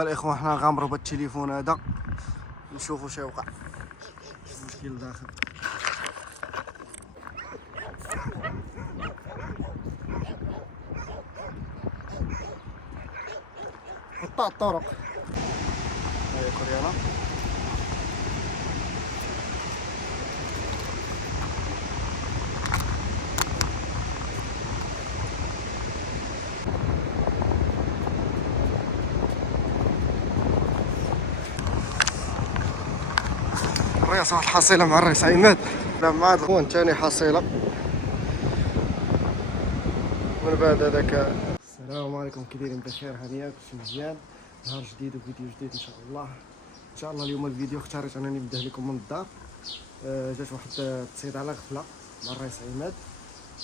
الاخوه حنا غامروا بالتليفون هذا نشوفوا شنو وقع. المشكل داخل قطاع الطرق. هاي كوريانا الرئيس واحد الحصيله مع الرئيس عماد. مع الخوان ثاني حصيله من بعد هذاك. السلام عليكم، كي دايرين؟ بخير؟ هانيا كلشي مزيان. نهار جديد وفيديو جديد ان شاء الله. ان شاء الله اليوم الفيديو اختاريت انني نبداه لكم من الدار. جات واحد التصيد على غفله مع الرئيس عماد،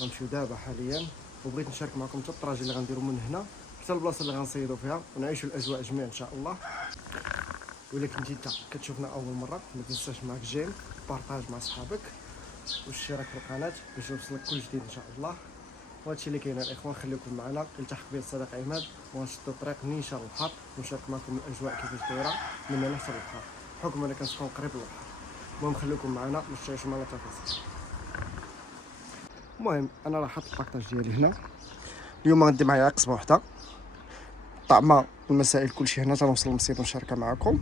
غنمشيو دابا حاليا، وبغيت نشارك معكم حتى الطراجي اللي غنديرو من هنا حتى البلاصه اللي غنصيدو فيها ونعيشوا الاجواء جميع ان شاء الله. وإلا كنتي انت كتشوفنا اول مره ما تنساش معك جيم، بارطاج مع صحابك والاشتراك في القناه باش يوصلك كل جديد ان شاء الله. وهادشي اللي كاين الاخوان، خليكم معنا. التحق بي الصديق عماد ونشدو الطريق نيشان للبحر ونشارك معكم الاجواء كيفاش دايره من هنا حتى للبحر، بحكم انا كنسكن قريب للبحر. المهم خليكم معنا باش تعيشوا معنا التفاصيل. المهم انا راه حاط الباكاج ديالي هنا. اليوم غندي معايا قسمه وحده، الطعمه المسائل كلشي هنا تنوصل للمصيد ونشاركها معكم.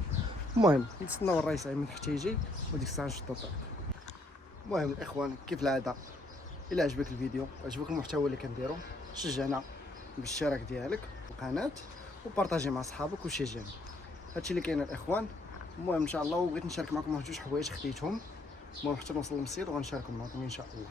المهم نتسناو الرئيس عماد حتى يجي وديك الساعه نشدو الطريق. المهم الاخوان كيف العاده، الى عجبك الفيديو عجبك المحتوى اللي كنديرو شجعنا بالاشتراك ديالك في القناه وبارطاجي مع صحابك وشجعني. هادشي اللي كاين الاخوان. المهم ان شاء الله، وبغيت نشارك معكم واحد جوج حوايج خديتهم. المهم حتى نوصل للمصيد وغنشاركهم معكم ان شاء الله.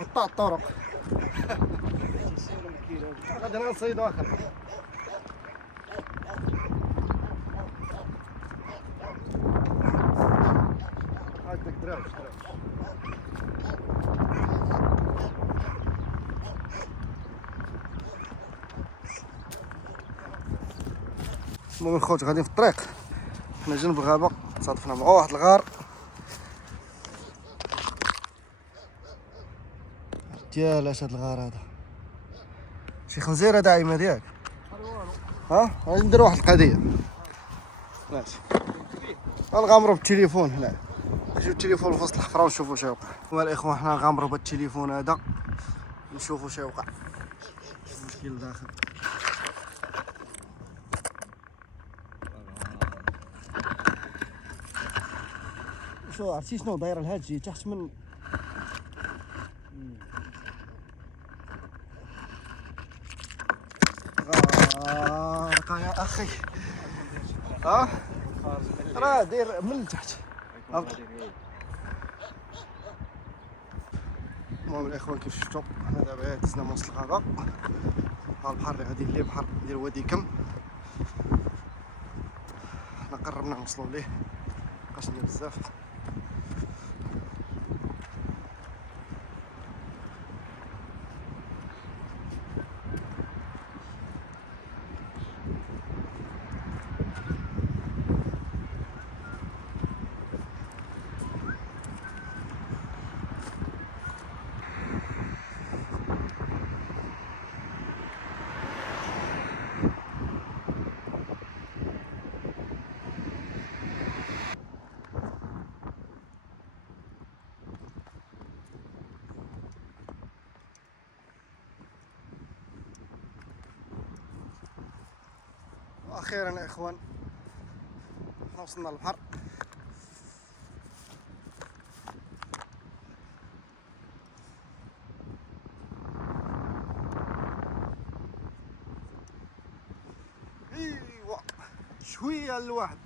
قطاع الطرق. غادي نصيدو اخر. هاكداك دراوش. المهم الخوت غاديين في الطريق، حنا جنب الغابه تصادفنا مع واحد الغار ديال اش هاد الغار هذا. شي خنزير هذا عماد ياك؟ ها غادي ندير واحد القضيه. ماشي غنغامروا بالتليفون هنا، نجيو التليفون في وسط الحفره ونشوفوا شنو وقع. هما الاخوه حنا غامروا بالتليفون هذا نشوفوا شنو وقع. المشكل داخل شو عرفتي شنو داير الهاجي تحت من غارقه يا اخي. ها راه داير من تحت. المهم الاخوان كيف شفتوا حنا دابا دزنا من وسط الغابه، ها البحر اللي غادي ليه بحر ديال وادي كم. حنا قربنا نوصلوا ليه، مابقاش لنا بزاف. واخيرا يا اخوان حنا وصلنا للبحر. شويه لواحد.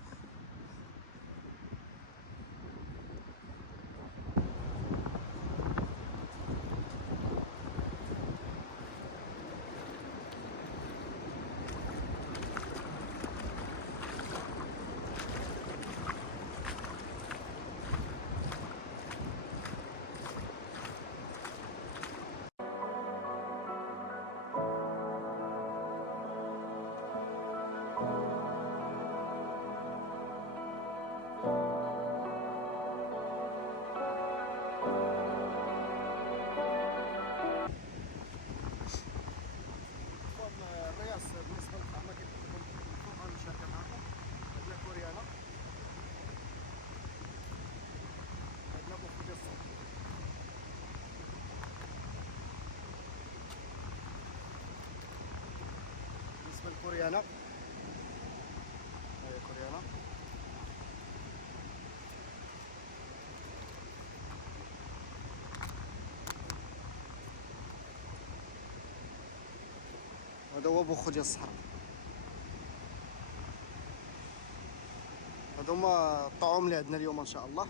الرياس بالنسبه للطعمه كيف لكم غنشاركها معكم. عندنا كوريانا، عندنا بوخ ديال الصوت. بالنسبه للكوريانا هاهي كوريانا، هذا هو بوخ ديال الصحراء. هادو هما الطعوم اللي عندنا اليوم ان شاء الله.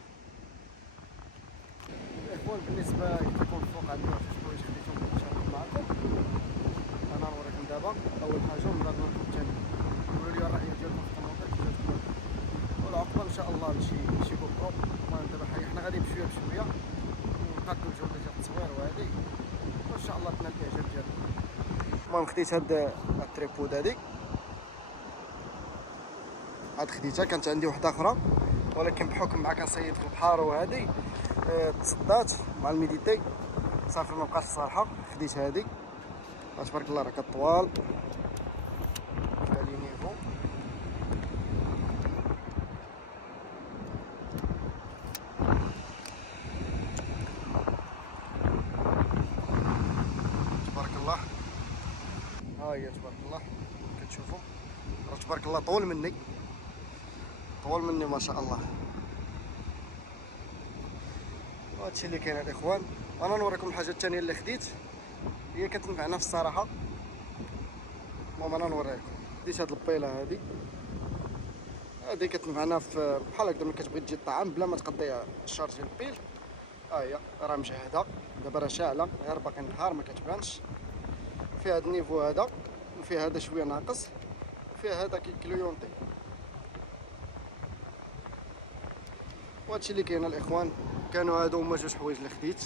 الاخوان بالنسبه كيكون الفوق عندنا واحد الحوايج خليتهم نشاركهم معكم. انا نوريكم دابا اول حاجه ومن بعد نوريكم الثاني. قولوا لي الراي ديالكم في الكومنتات كيف جاتكم والعقبه ان شاء الله لشي جو برو. المهم دابا حنا غادي بشويه بشويه نقادو الجوده ديال التصوير وهادي، وان شاء الله تنال الاعجاب ديالكم. المهم خديت هاد التريبود هادي، عاد خديتها. كانت عندي واحده اخرى ولكن بحكم مع كنصيد في البحر وهادي تصدات مع الميديتي صافي ما بقاش الصراحه. خديت هادي تبارك الله راه كطوال فيها لي نيفو. تبارك الله ها هي تبارك الله كتشوفوا راه تبارك الله طول مني ما شاء الله. وهادشي اللي كاين الاخوان. انا نوريكم الحاجه الثانيه اللي خديت، هي كتنفعنا في الصراحه. المهم انا نوريكم. خديت هاد البيله هادي كتنفعنا في بحال هكذا ملي كتبغي تجي الطعام بلا ما تقضي الشارج ديال البيل. ها هي راه مجهده دابا، راه شاعله غير باقي النهار ما كتبانش. فيها هاد النيفو هذا وفيها هذا شويه ناقص وفيها هذا كيكليونتي. وهادشي اللي كاين الاخوان. كانوا هادو هما جوج حوايج اللي خديت.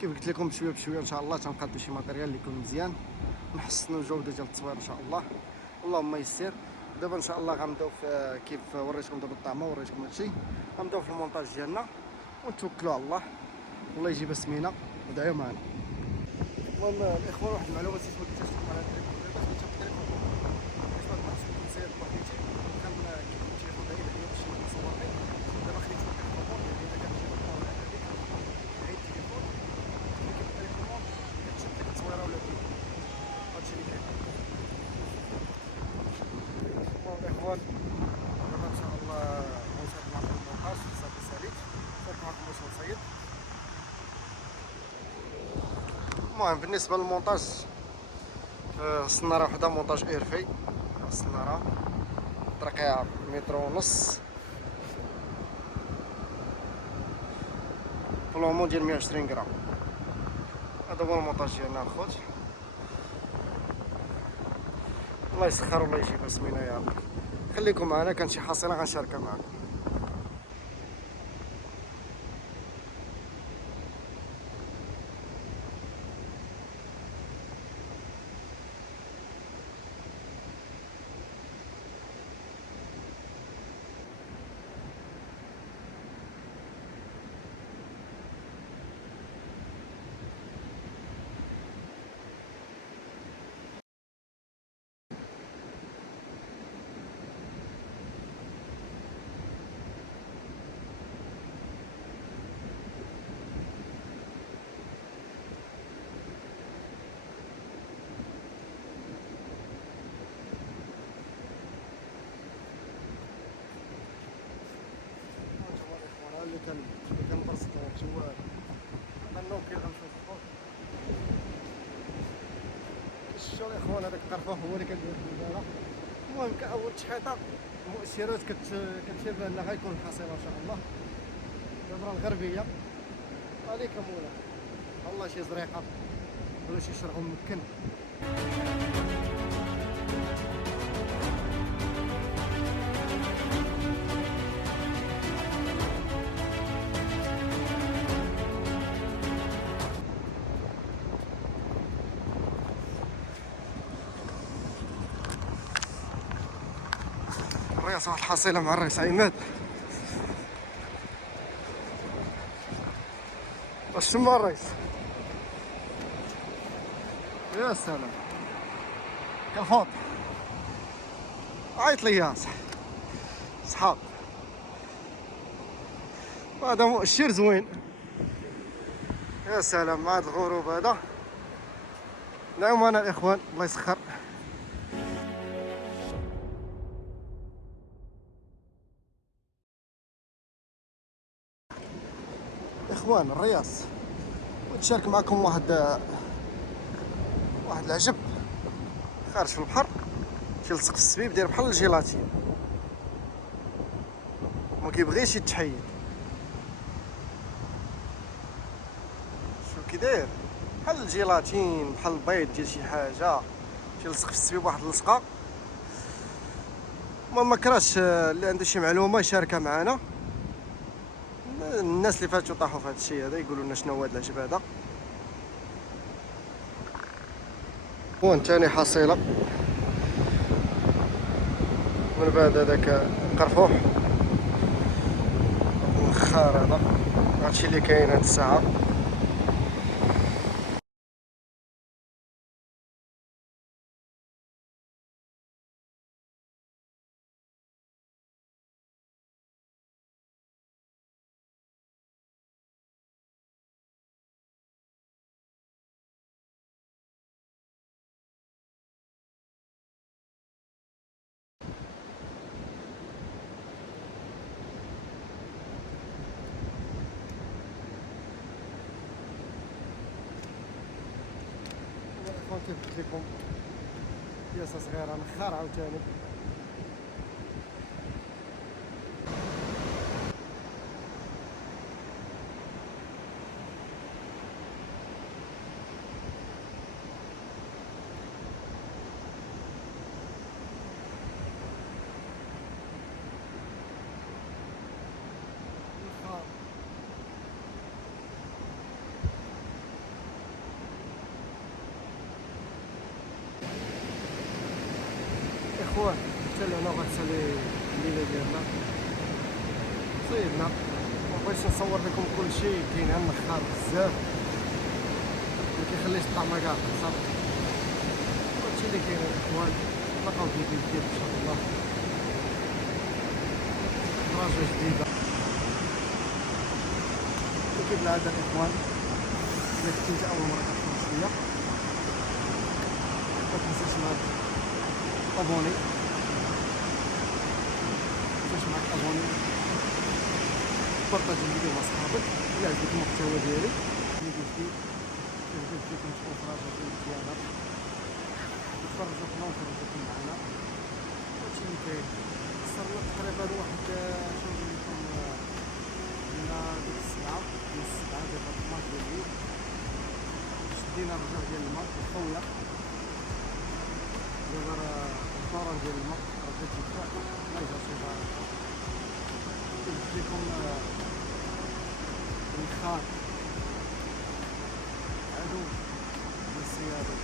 كيف قلت لكم بشويه بشويه ان شاء الله تنقادو شي ماتيريال اللي يكون مزيان، نحسنوا الجوده ديال التصوير ان شاء الله. اللهم يسر. دابا ان شاء الله غنبداو في كيف وريتكم دابا الطعمه وريتكم هادشي، غنبداو في المونتاج ديالنا ونتوكلوا على الله. الله يجيب سمينه ودعيو معنا. المهم الاخوان واحد المعلومه نسيت ما قلتهاش لكم على التريك. باش ما تبقاش نسير بوحديتي كان كيف التليفون ديالي بعيد باش نصور ليه. دابا خديت واحد الكوموند يعني الا كان شي كوموند هذيك بعيد التليفون ملي كيبقى لي كوموند كتشد ديك التصويره ولا الفيديو. هادشي اللي كاين. المهم الاخوان دابا ان شاء الله غنشارك معكم المونتاج صافي ساليت فوق معكم واش نصيد. المهم بالنسبه للمونتاج السناره وحده مونتاج ايرفي. السناره ترقيع متر ونص بلومو ديال 120 غرام. هذا هو المونتاج ديالنا الخوت. الله يسخر والله يجيب سمينه يا رب. خليكم معنا، كان شي حصيله غنشاركها معكم. اللي كنبرص الجوال انا النوكيا غنشوفو. شفتوا الاخوان هذاك الطرفه هو اللي كندير في البالة. المهم كاول تشحيطه المؤشرات كتشير بان غيكون الحصيله ان شاء الله. دابا الغربيه عليك مولا والله شي زريقه ولا شي شرع ممكن. الرئيس واحد الحصيله مع الرئيس عماد. واش تما الرئيس؟ يا سلام كفوط عيط لي يا صحاب. هذا مؤشر زوين يا سلام مع هذا الغروب هذا. نعم انا الاخوان الله يسخر. اخوان الرياض ونشارك معكم واحد العجب خارج في البحر تيلصق في السبيب داير بحال الجيلاتين ما كيبغيش يتحيد. شو كي داير بحال الجيلاتين بحال البيض ديال شي حاجه تيلصق في السبيب واحد اللصقه. ما كراش اللي عنده شي معلومه يشاركها معنا. الناس اللي فاتوا طاحوا في هذا الشيء هذا يقولوا لنا شنو هو هذا العجب هذا. هون ثاني حصيله من بعد هذاك قرفوح الخار هذا. هادشي اللي كاين هاد الساعه. كيف لكم بياسه صغيره نخار عاوتاني. اخوان حتى لهنا غتسالي الليله ديالنا صيدنا. مبغيتش نصور لكم كلشي كاين عندنا خار بزاف ما كيخليش الطعمه كاع صافي. هادشي اللي كاين الاخوان. نلقاو فيديو جديد ان شاء الله درجه جديده. وكيف العاده الاخوان الا كنتي انت اول مره كتفرج فيا ما تنساش ابوني. متنساش معاك ابوني بارطاجي الفيديو مع صحابك الا عجبك المحتوى ديالي. فيديو جديد كيعجبك فيكم تكون فراشة ديالنا تفرجوا فينا ونفرجوكم معنا. هادشي اللي كاين. وصلنا تقريبا واحد شنو نقول لكم قلنا ديك السبعة ديال الطماط ديال الليل. شدينا الرجوع ديال الماء الخويه دابا راه الدوران ديال الماء راه كتدفع ما يجاش مبارك. جبت لكم الخار عدو للسيادة.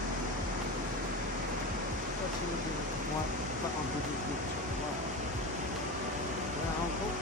هادشي اللي كاين الاخوان. نتلاقاو في فيديو جديد ان شاء الله. الله يعاونكم.